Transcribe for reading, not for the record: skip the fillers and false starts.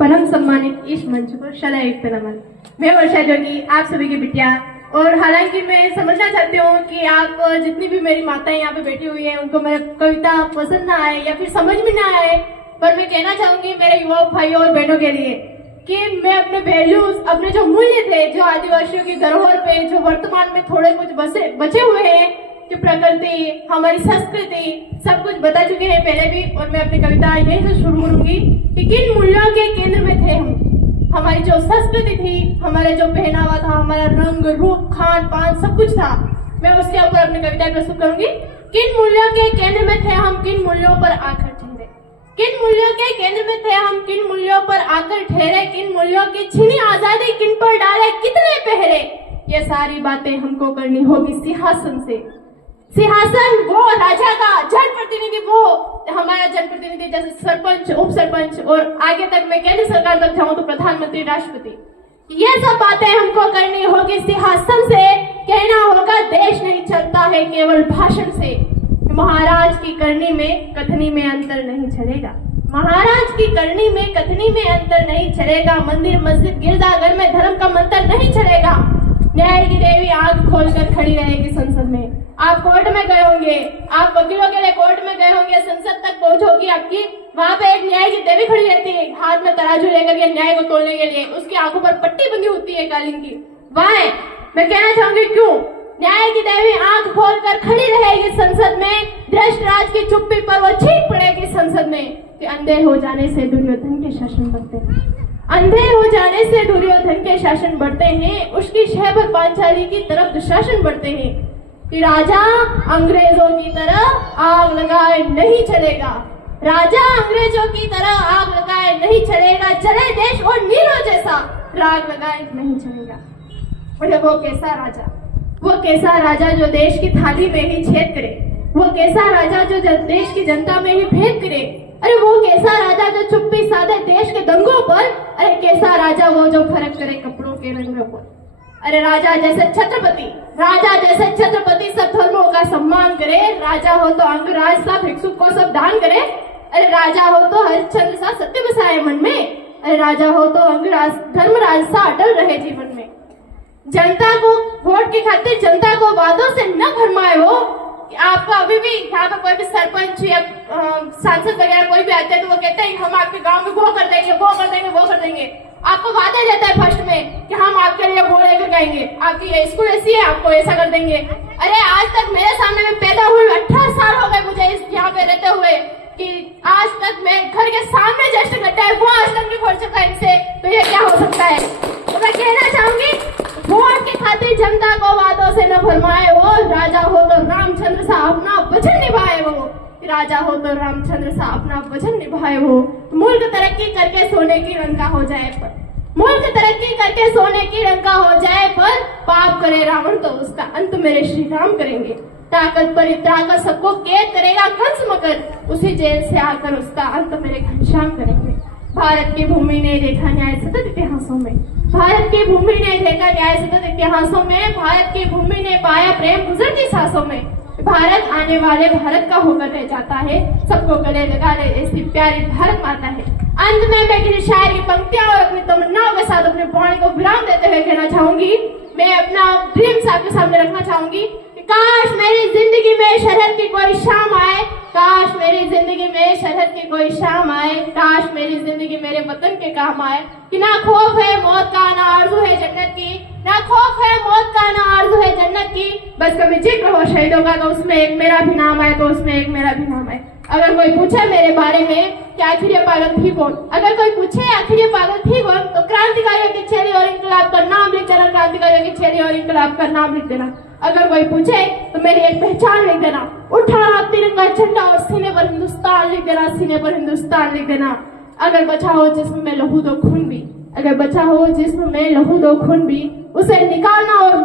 परम सम्मानित इस मंच को सदैव नमन। मैं वर्षा जोगी, आप सभी की बिटिया। और हालांकि मैं समझना चाहती हूँ कि आप जितनी भी मेरी माताएं यहाँ पे बैठी हुई हैं उनको मेरा कविता पसंद ना आए या फिर समझ में ना आए, पर मैं कहना चाहूंगी मेरे युवा भाइयों और बहनों के लिए कि मैं अपने वैल्यूज, अपने जो मूल्य थे, जो आदिवासियों की धरोहर पे जो वर्तमान में थोड़े कुछ बचे हुए हैं, कि प्रकृति, हमारी संस्कृति, सब कुछ बता चुके हैं पहले भी। और मैं अपनी कविता यहीं से शुरू करूंगी कि किन मूल्यों के केंद्र में थे हम। हमारी जो संस्कृति थी, हमारा जो पहनावा था, हमारा रंग रूप खान पान सब कुछ था। मैं उसके ऊपर अपनी कविता प्रस्तुत करूंगी। किन मूल्यों के केंद्र में थे हम, किन मूल्यों पर आकर ठहरे। किन मूल्यों के केंद्र में थे हम, किन मूल्यों पर आकर ठहरे। किन मूल्यों की छीनी आजादी, किन पर डाले कितने पहरे। ये सारी बातें हमको करनी होगी सिंहासन से। सिंहासन वो राजा का, जनप्रतिनिधि वो हमारा जनप्रतिनिधि, जैसे सरपंच, उप सरपंच और आगे तक मैं केंद्र सरकार तक जाऊं तो प्रधानमंत्री, राष्ट्रपति। ये सब बातें हमको करनी होगी सिंहासन से। कहना होगा देश नहीं चलता है केवल भाषण से। महाराज की करनी में कथनी में अंतर नहीं चलेगा। महाराज की करनी में कथनी में अंतर नहीं चलेगा। मंदिर मस्जिद गिरजाघर में धर्म का मंत्र नहीं चलेगा। न्याय की देवी आंख खोलकर खड़ी रहेगी संसद में। आप कोर्ट में गए होंगे, आप वकीलों के लिए कोर्ट में गए होंगे, संसद तक पहुंच होगी आपकी, वहां पे एक न्याय की देवी खड़ी रहती है, हाथ में तराजू लेकर के न्याय को तोलने के लिए। उसकी आंखों पर पट्टी बंधी होती है कालीन की। वहां मैं कहना चाहूंगी क्यों न्याय की देवी आंख खोलकर खड़ी रहेगी संसद में। भ्रष्ट राज की चुप्पी पर वो छींक पड़ेगी संसद में कि अंधे हो जाने से दुर्योधन के शासन बढ़ते हैं। अंधे हो जाने से दुर्योधन के शासन बढ़ते हैं। उसकी शहर पांचाली की तरफ दुशासन बढ़ते हैं। कि राजा अंग्रेजों की तरह आग लगाए नहीं चलेगा। राजा अंग्रेजों की तरह आग लगाए नहीं चलेगा। चले देश और नीरो जैसा राग लगाए नहीं चलेगा। अरे वो कैसा राजा, वो कैसा राजा जो देश की थाली में ही छेद करे। वो कैसा राजा जो देश की जनता में ही भेद करे। अरे वो कैसा राजा जो चुप्पी साधे देश के दंगों पर। अरे कैसा राजा वो जो फर्क करे कपड़ों के रंगों पर। अरे राजा जैसे छत्रपति, राजा जैसे छत्रपति सब धर्मों का सम्मान करे। राजा हो तो अंगराज सा भिक्षुक को सब दान करे। अरे राजा हो तो हरिश्चंद्र सा सत्य बसाए मन में। अरे राजा हो तो अंगराज धर्मराज सा अटल रहे जीवन में। जनता को वोट की खातिर जनता को वादों से न भरमाए हो। आपको अभी भी यहाँ पे कोई भी सरपंच या सांसद वगैरह कोई भी आते हैं तो वो कहते हैं हम आपके गांव में वो कर देंगे, वो कर देंगे, वो कर देंगे। आपको वादा देता है फर्स्ट में कि हम आपके लिए वो लेकर जाएंगे, आपकी ये स्कूल ऐसी है, आपको ऐसा कर देंगे। अरे आज तक मेरे सामने में पैदा हुए 18 साल हो गए मुझे इस यहाँ पे रहते हुए, कि आज तक मैं घर के सामने जस्ट गड्ढा है वो आज तक नहीं खोल सका इनसे। तो ये क्या हो सकता है। तो मैं कहना चाहूंगी वोट की खातिर जनता को वादों से न भरमाए वो। राजा हो तो रामचंद्र सा अपना वचन निभाए वो। राजा हो तो रामचंद्र सा अपना वचन निभाए वो। मुल्क तरक्की करके सोने की लंका हो जाए पर, मुल्क तरक्की करके सोने की लंका हो जाए पर, पाप करे रावण तो उसका अंत मेरे श्री राम करेंगे। ताकत पर इतराकर सबको कैद करेगा कंस मकर, उसी जेल से आकर उसका अंत मेरे घनश्याम करेंगे। भारत की भूमि ने देखा न्याय सतत इतिहासों में। भारत की भूमि ने देखा न्याय सतत इतिहासों में। भारत की भूमि ने पाया प्रेम गुजरती सांसों में। भारत आने वाले भारत का होकर रह जाता है। सबको गले लगा ले ऐसी प्यारी भारत माता है। अंत में मैं किसी शायर की पंक्तियां और अपनी तमन्नाओं के साथ अपने वाणी को विराम देते हुए कहना चाहूंगी, मैं अपना ड्रीम्स आपके सामने रखना चाहूंगी कि काश मेरी जिंदगी में शरद की कोई शाम आए। काश मेरी जिंदगी में शरद की कोई शाम आए। काश मेरी जिंदगी मेरे वतन के काम आए। कि ना खौफ है मौत का, ना आरज़ू है जन्नत की। ना खौफ है मौत का, ना आरज़ू है जन्नत की। बस कभी जिक्र हो शहीदों का तो उसमें एक मेरा भी नाम आए, तो उसमें एक मेरा भी नाम आए। अगर कोई पूछे मेरे बारे में कि आखिर ये पागल थी कौन, अगर कोई पूछे आखिर ये पागल थी कौन, तो क्रांतिकारियों की छेली और इंकलाब का नाम लिख देना। क्रांतिकारियों की छेली और इंकलाब का नाम लिख देना। अगर कोई पूछे तो मेरी एक पहचान लिख देना। उठा तिरंगा झंडा और सीने पर हिंदुस्तान लिख देना। सीने पर हिंदुस्तान लिख देना। अगर बचा हो जिस्म में लहू दो खून भी, अगर बचा हो जिस्म में लहू दो खून भी, उसे निकालना और